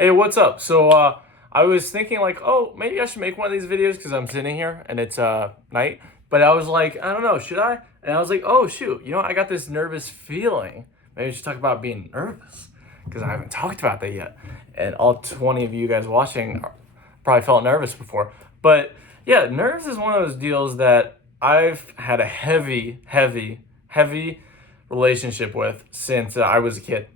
Hey, what's up? I was thinking like, oh, maybe I should make one of these videos because I'm sitting here and it's night. But I was like, I don't know, should I? And I was like, oh shoot, I got this nervous feeling. Maybe I should talk about being nervous because I haven't talked about that yet. And all 20 of you guys watching probably felt nervous before. But yeah, nerves is one of those deals that I've had a heavy relationship with since I was a kid.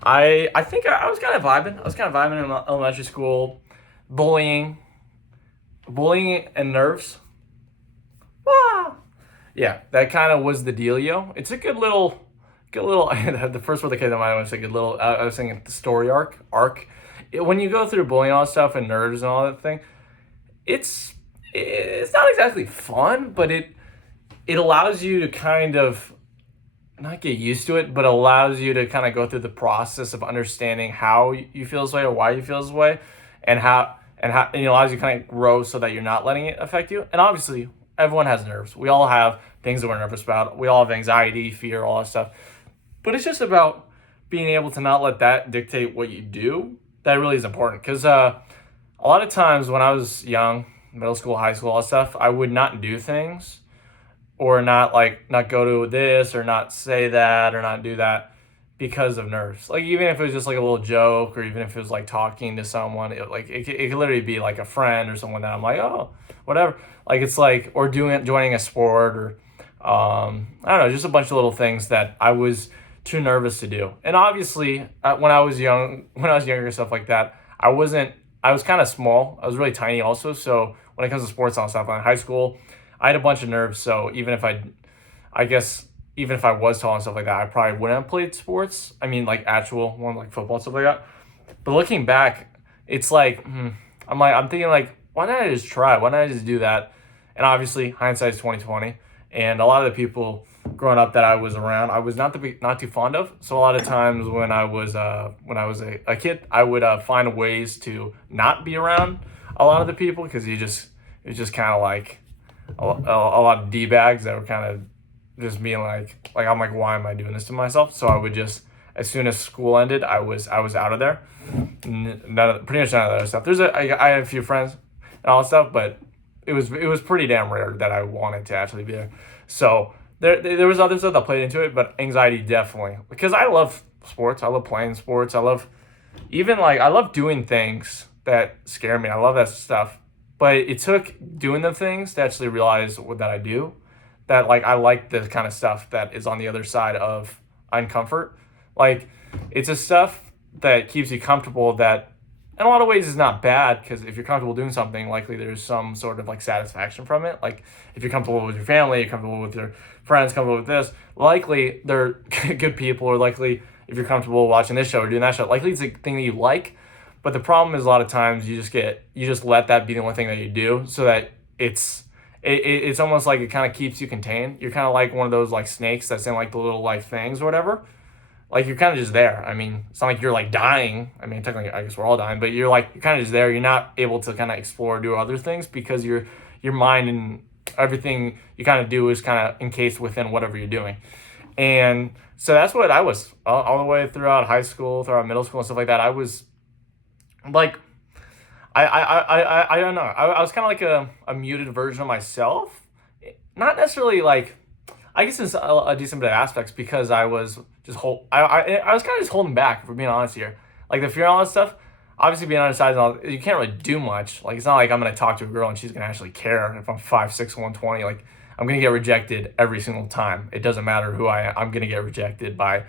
I think I was kind of vibing. I was kind of vibing in elementary school, bullying, bullying and nerves. Ah, yeah, that kind of was the dealio. It's a good little. The first word that came to mind was a good little. I was thinking the story arc. When you go through bullying all that stuff and nerves and all that thing, it's not exactly fun, but it allows you to kind of not get used to it, but allows you to kind of go through the process of understanding how you feel this way or why you feel this way, and it allows you to kind of grow so that you're not letting it affect you. And obviously, everyone has nerves. We all have things that we're nervous about. We all have anxiety, fear, all that stuff. But it's just about being able to not let that dictate what you do. That really is important because a lot of times when I was young, middle school, high school, all that stuff, I would not do things or not go to this or not say that or not do that because of nerves. Like even if it was just like a little joke or even if it was like talking to someone, it could literally be like a friend or someone that I'm like, oh, whatever. Like it's like or joining a sport or I don't know, just a bunch of little things that I was too nervous to do. And obviously, when I was younger, stuff like that, I wasn't. I was kind of small. I was really tiny also. So when it comes to sports and stuff, in high school, I had a bunch of nerves. So I guess even if I was tall and stuff like that, I probably wouldn't have played sports. I mean, like actual one, like football and stuff like that. But looking back, it's like I'm thinking like, why didn't I just try? Why didn't I just do that? And obviously, hindsight is 2020. And a lot of the people growing up that I was around, I was not too fond of. So a lot of times when I was a kid, I would find ways to not be around a lot of the people because it was just kind of like a lot of d-bags that were kind of just being like I'm like, why am I doing this to myself? So I would just, as soon as school ended, I was out of there. Pretty much none of that other stuff. I had a few friends and all that stuff, but it was pretty damn rare that I wanted to actually be there. So there was other stuff that played into it, but anxiety definitely, because I love sports. I love playing sports. I love doing things that scare me. I love that stuff. But it took doing the things to actually realize that I do, that like I like the kind of stuff that is on the other side of uncomfort. Like it's a stuff that keeps you comfortable that in a lot of ways is not bad because if you're comfortable doing something, likely there's some sort of like satisfaction from it. Like if you're comfortable with your family, you're comfortable with your friends, comfortable with this, likely they're good people, or likely if you're comfortable watching this show or doing that show, likely it's a thing that you like. But the problem is a lot of times you just let that be the only thing that you do, so that it's almost like it kind of keeps you contained. You're kind of like one of those like snakes that's in like the little like fangs or whatever. Like you're kind of just there. I mean, it's not like you're like dying. I mean, technically, I guess we're all dying, but you're kind of just there. You're not able to kind of explore or do other things because your mind and everything you kind of do is kind of encased within whatever you're doing. And so that's what I was all the way throughout high school, throughout middle school and stuff like that. I was like, I don't know. I was kind of like a muted version of myself. Not necessarily like, I guess it's a decent bit of aspects because I was just I was kind of just holding back, for being honest here. Like the fear and all that stuff, obviously being undersized and all, you can't really do much. Like it's not like I'm going to talk to a girl and she's going to actually care if I'm 5'6", 120. Like I'm going to get rejected every single time. It doesn't matter who I'm going to get rejected by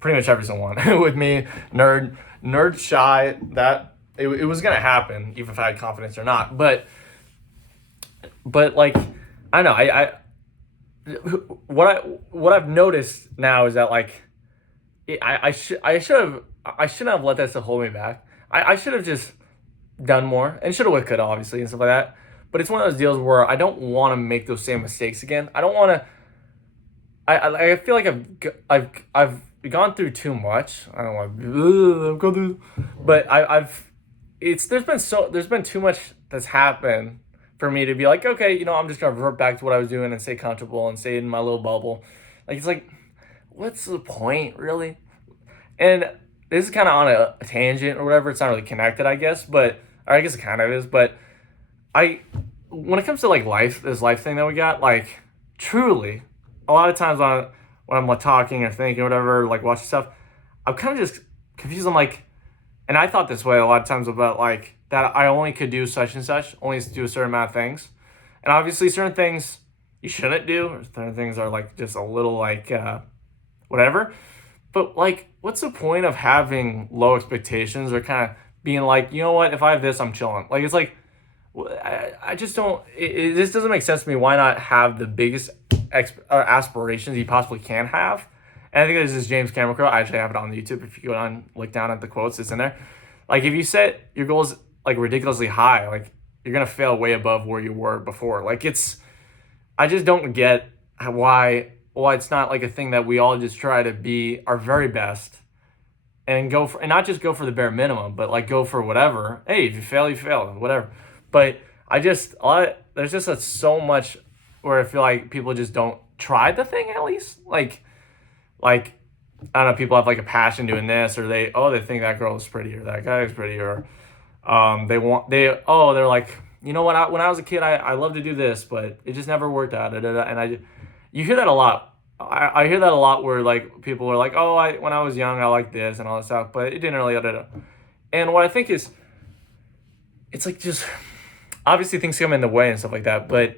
pretty much every single one. With me, nerd shy, that it was going to happen even if I had confidence or not. But like, I don't know, what I've noticed now is that like I shouldn't have let that stuff hold me back. I should have just done more and should have could obviously and stuff like that. But it's one of those deals where I don't want to make those same mistakes again. I don't want to. I feel like I've gone through too much. I don't want to. I've gone through, but there's been too much that's happened for me to be like, okay, I'm just gonna revert back to what I was doing and stay comfortable and stay in my little bubble. Like it's like, what's the point, really? And this is kind of on a tangent or whatever. It's not really connected, I guess, but or I guess it kind of is. But I, when it comes to like life, this life thing that we got, like truly, a lot of times when I'm like talking or thinking or whatever, like watching stuff, I'm kind of just confused. I'm like, and I thought this way a lot of times about like that I only could do such and such, only do a certain amount of things, and obviously certain things you shouldn't do, or certain things are like just a little like whatever. But like, what's the point of having low expectations or kind of being like, you know what, if I have this, I'm chilling. Like it's like I just don't. This doesn't make sense to me. Why not have the biggest aspirations you possibly can have? And I think there's this James Cameron quote. I actually have it on YouTube. If you go on, look down at the quotes, it's in there. Like if you set your goals like ridiculously high, like you're gonna fail way above where you were before. Like it's, I just don't get why it's not like a thing that we all just try to be our very best and go for, and not just go for the bare minimum, but like go for whatever. Hey, if you fail, you fail, whatever. But there's just so much where I feel like people just don't try the thing at least. Like I don't know, people have like a passion doing this, or they think that girl is pretty or that guy is pretty, or they're like, you know what, when I was a kid, I loved to do this, but it just never worked out. And you hear that a lot. I hear that a lot where like people are like, when I was young, I liked this and all this stuff, but it didn't really. And what I think is, it's like just obviously things come in the way and stuff like that, but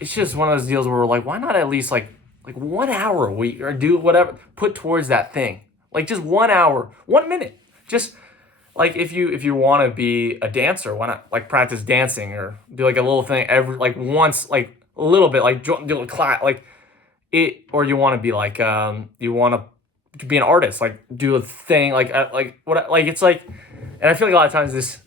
it's just one of those deals where we're like, why not at least like 1 hour a week or do whatever, put towards that thing, like just 1 hour, 1 minute, just like if you want to be a dancer, why not like practice dancing or do like a little thing every like once, like a little bit, like do a class, like it, or you want to be like you want to be an artist, like do a thing, like what, like it's like, and I feel like a lot of times this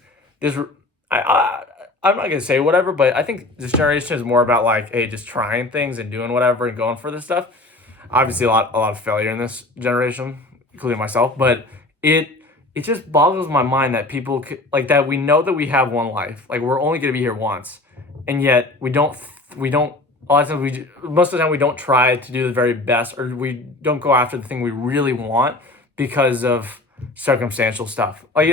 I'm not gonna say whatever, but I think this generation is more about like, hey, just trying things and doing whatever and going for this stuff. Obviously, a lot of failure in this generation, including myself. But it just boggles my mind that people like that. We know that we have one life, like we're only gonna be here once, and yet we don't. A lot of times most of the time we don't try to do the very best, or we don't go after the thing we really want because of circumstantial stuff. Like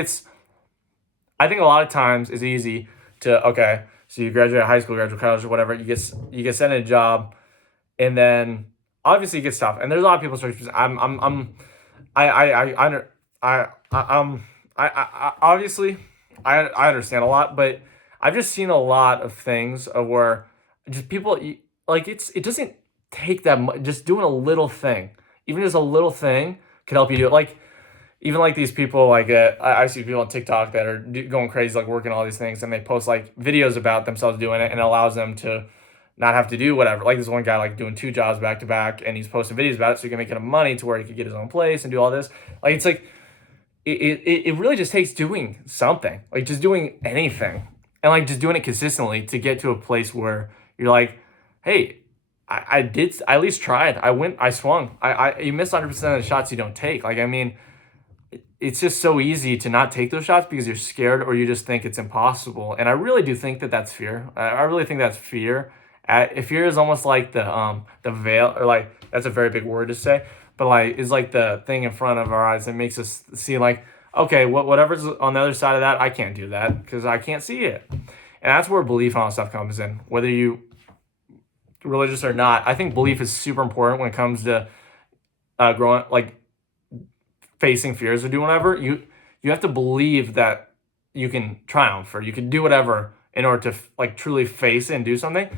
I think a lot of times it's easy to, okay, so you graduate high school, graduate college, or whatever, you get sent a job, and then obviously it gets tough. And there's a lot of people obviously I understand a lot, but I've just seen a lot of things of where just people like it doesn't take that much. Just doing a little thing, even just a little thing, can help you do it. Like even like these people, like I see people on TikTok that are going crazy, like working all these things, and they post like videos about themselves doing it, and it allows them to not have to do whatever. Like this one guy like doing 2 jobs back to back, and he's posting videos about it, so he can make enough money to where he could get his own place and do all this. Like it's like it really just takes doing something, like just doing anything, and like just doing it consistently to get to a place where you're like, hey, I did, I at least tried. I swung. You miss 100% of the shots you don't take. Like I mean, it's just so easy to not take those shots because you're scared or you just think it's impossible. And I really do think that that's fear. I really think that's fear. Fear is almost like the veil, or like that's a very big word to say, but like is like the thing in front of our eyes that makes us see like, okay, whatever's on the other side of that, I can't do that because I can't see it. And that's where belief and all that stuff comes in. Whether you religious or not, I think belief is super important when it comes to growing, like facing fears or doing whatever. You have to believe that you can triumph or you can do whatever in order to like truly face it and do something,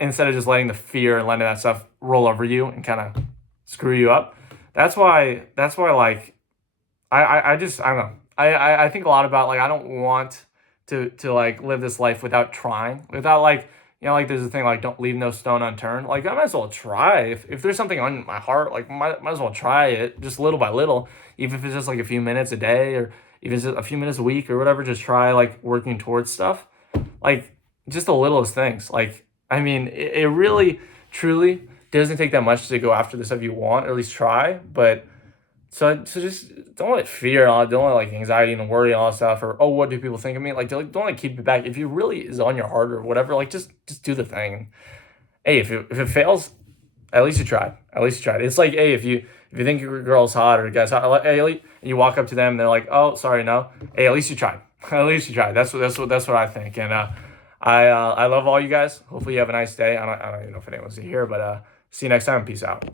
instead of just letting the fear and letting that stuff roll over you and kind of screw you up. That's why like I don't know. I think a lot about like I don't want to like live this life without trying, without like, you know, like there's a thing like don't leave no stone unturned. Like I might as well try. If there's something on my heart, like might as well try it just little by little, even if it's just like a few minutes a day or even just a few minutes a week or whatever. Just try like working towards stuff, like just the littlest things. Like I mean, it really truly doesn't take that much to go after the stuff you want, or at least try. But so just don't let fear, don't let like anxiety and worry and all that stuff, or what do people think of me? Like don't like keep it back. If you really is on your heart or whatever, like just do the thing. Hey, if it fails, at least you tried. At least you tried. It's like, hey, if If you think your girl's hot or a guy's hot, hey, and you walk up to them and they're like, "Oh, sorry, no." Hey, at least you tried. At least you tried. That's what I think. And I love all you guys. Hopefully you have a nice day. I don't even know if anyone's here, but see you next time. Peace out.